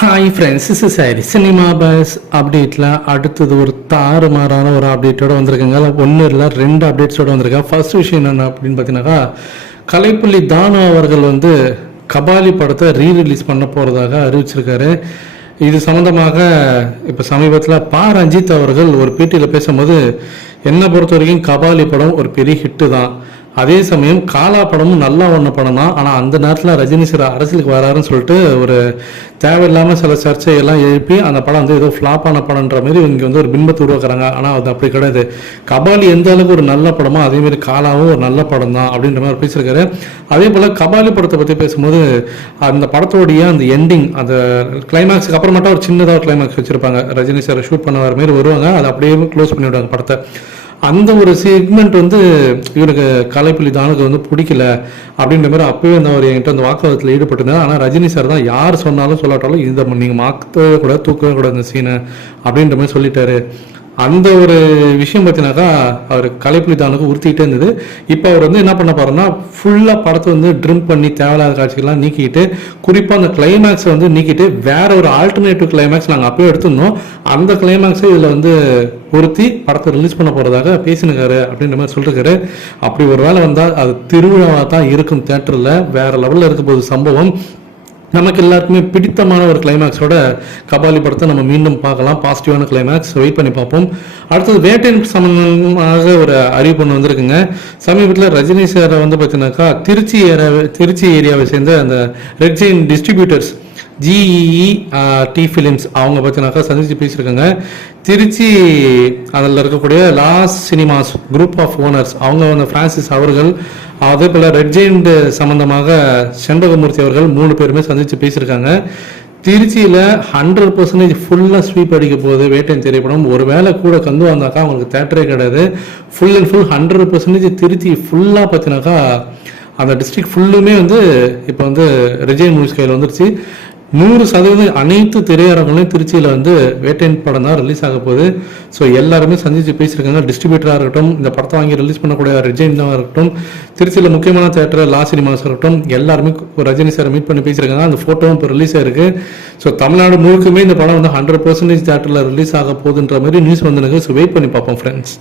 Hi friends is sorry cinema buzz அப்டேட்டில் அடுத்தது ஒரு தாறு மாறான ஒரு அப்டேட்டோட வந்திருக்காங்க. ஒன்று இல்லை ரெண்டு அப்டேட்ஸோட வந்திருக்கேன் ஃபர்ஸ்ட் விஷயம் என்ன அப்படின்னு பார்த்தீங்கன்னாக்கா கலைப்புள்ளி தானு அவர்கள் வந்து கபாலி படத்தை ரீ ரிலீஸ் பண்ண போகிறதாக அறிவிச்சிருக்காரு. இது சம்மந்தமாக இப்போ சமீபத்தில் பா. ரஞ்சித் அவர்கள் ஒரு பேட்டியில் பேசும்போது என்னை பொறுத்த வரைக்கும் கபாலி படம் ஒரு பெரிய ஹிட்டு தான். அதே சமயம் காலா படமும் நல்லா ஒன்று படம் தான் ஆனால் அந்த நேரத்தில் ரஜினி சார் அரசியலுக்கு வராருன்னு சொல்லிட்டு ஒரு தேவையில்லாமல் சில சர்ச்சையெல்லாம் எழுப்பி அந்த படம் வந்து ஏதோ ஃப்ளாப் ஆன படம்ன்ற மாதிரி இங்கே வந்து ஒரு பின்பத்தை உருவாக்குறாங்க. ஆனால் அது அப்படி கிடையாது. கபாலி எந்த அளவுக்கு ஒரு நல்ல படமோ அதேமாரி காலாவும் ஒரு நல்ல படம் தான் அப்படின்ற மாதிரி பேசியிருக்காரு. அதே போல் கபாலி படத்தை பற்றி பேசும்போது அந்த படத்தோடைய அந்த எண்டிங் அந்த கிளைமேக்ஸுக்கு அப்புறமேட்டா ஒரு சின்னதாக கிளைமேக்ஸ் வச்சுருப்பாங்க. ரஜினி சார் ஷூட் பண்ண வர மாதிரி வருவாங்க. அதை அப்படியே க்ளோஸ் பண்ணிவிடுவாங்க படத்தை. அந்த ஒரு செக்மெண்ட் வந்து இவருக்கு கலைப்புலி தானுக்கு வந்து பிடிக்கல அப்படின்ற மாதிரி அப்பவே அந்த அவர் என்கிட்ட அந்த வாக்குவாதத்தில் ஈடுபட்டிருந்தார். ஆனால் ரஜினி சார் தான் யார் சொன்னாலும் சொல்லாட்டாலும் இந்த நீங்கள் மாற்றவே கூட தூக்கவே கூடாது இந்த சீனை அப்படின்ற மாதிரி சொல்லிட்டாரு. அந்த ஒரு விஷயம் பார்த்தினாக்கா அவர் கலைப்புலி தானுக்கு உறுத்திட்டே இருந்தது. இப்போ அவர் வந்து என்ன பண்ண போறோம்னா ஃபுல்லாக படத்தை வந்து ட்ரிம் பண்ணி தேவையில்லாத காட்சிகள்லாம் நீக்கிட்டு குறிப்பாக அந்த கிளைமேக்ஸை வந்து நீக்கிட்டு வேற ஒரு ஆல்டர்னேட்டிவ் கிளைமேக்ஸ் நாங்கள் அப்பவே எடுத்துருந்தோம். அந்த கிளைமேக்ஸை இதில் வந்து பொருத்தி படத்தை ரிலீஸ் பண்ண போகிறதாக பேசினுக்காரு அப்படின்ற மாதிரி சொல்லிருக்காரு. அப்படி ஒரு வேளை வந்தால் அது திருவிழாவாக தான் இருக்கும் தேட்டரில் வேற லெவலில் இருக்க போது சம்பவம். நமக்கு எல்லாருக்குமே பிடித்தமான ஒரு கிளைமேக்ஸோட கபாலி படத்தை நம்ம மீண்டும் பார்க்கலாம். பாசிட்டிவான கிளைமேக்ஸ் வெயிட் பண்ணி பார்ப்போம். அடுத்தது வேட்டையின் சம்பந்தமாக ஒரு அறிவிப்பு ஒன்று வந்திருக்குங்க. சமீபத்தில் ரஜினி சாரை வந்து பார்த்தீங்கன்னாக்கா திருச்சி ஏரியாவை திருச்சி ஏரியாவை சேர்ந்த அந்த ரெட் ஜெயின் டிஸ்ட்ரிபியூட்டர்ஸ் ஜிஇஇ டி ஃபிலிம்ஸ் அவங்க பார்த்தினாக்கா சந்திச்சு பேசியிருக்காங்க. திருச்சி அதில் இருக்கக்கூடிய லாஸ் சினிமாஸ் குரூப் ஆஃப் ஓனர்ஸ் அவங்க வந்து ஃப்ரான்சிஸ் அவர்கள் அதே போல் ரெட் ஜெயிண்ட் சம்மந்தமாக செண்பகமூர்த்தி அவர்கள் மூணு பேருமே சந்திச்சு பேசியிருக்காங்க. திருச்சியில் ஹண்ட்ரட் பர்சன்டேஜ் ஃபுல்லாக ஸ்வீப் அடிக்க போகுது வேட்டையின் திரைப்படம். ஒரு வேளை கூட கந்து வந்தாக்கா அவங்களுக்கு தேட்டரே கிடையாது. Full and full hundred percentage Trichy ஃபுல்லாக பார்த்தினாக்கா அந்த டிஸ்ட்ரிக்ட் ஃபுல்லுமே வந்து இப்போ வந்து ரெஜின் மூவிஸ் கையில் வந்துருச்சு. நூறு சதவீதம் அனைத்து திரையரங்குகளையும் திருச்சியில் வந்து வேட்டையின் படம் தான் ரிலீஸ் ஆக போகுது. ஸோ எல்லாருமே சந்திச்சு பேசியிருக்காங்க. டிஸ்ட்ரிபியூட்டராக இருக்கட்டும் இந்த படத்தை வாங்கி ரிலீஸ் பண்ணக்கூடிய ரெஜினாக இருக்கட்டும் திருச்சியில் முக்கியமான தேட்டர் லா சினிமாஸ் இருக்கட்டும் எல்லாருமே ரஜினி சார் மீட் பண்ணி பேசியிருக்காங்க. அந்த ஃபோட்டோவும் இப்போ ரிலீஸ் ஆயிருக்கு. ஸோ தமிழ்நாடு முழுக்குமே இந்த படம் வந்து ஹண்ட்ரட் பர்சன்டேஜ் தேட்டரில் ரிலீஸ் ஆக போகுதுன்ற மாதிரி நியூஸ் வந்துருக்கு. ஸோ வெயிட் பண்ணி பார்ப்போம் ஃப்ரெண்ட்ஸ்